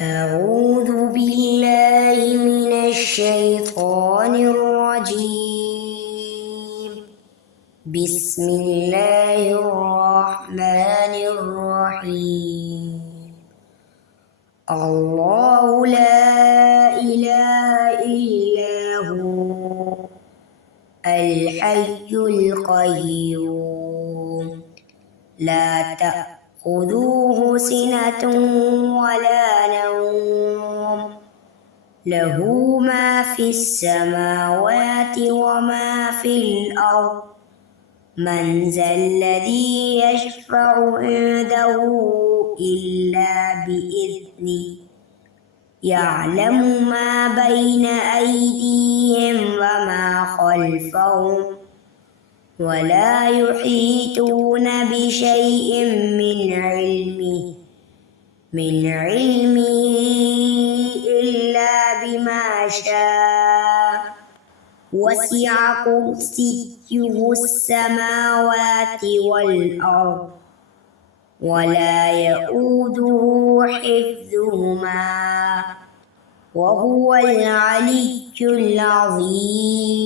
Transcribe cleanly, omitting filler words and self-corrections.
أعوذ بالله من الشيطان الرجيم. بسم الله الرحمن الرحيم. الله لا إله إلا هو الحي القيوم لا تأخذوه سنة ولا نوم له ما في السماوات وما في الأرض من ذا الذي يشفع عنده إلا بإذنه يعلم ما بين أيديهم وما خلفهم ولا يحيطون بشيء من علمه إلا بما شاء وسع كرسيه السماوات والأرض ولا يؤوده حفظهما وهو العلي العظيم.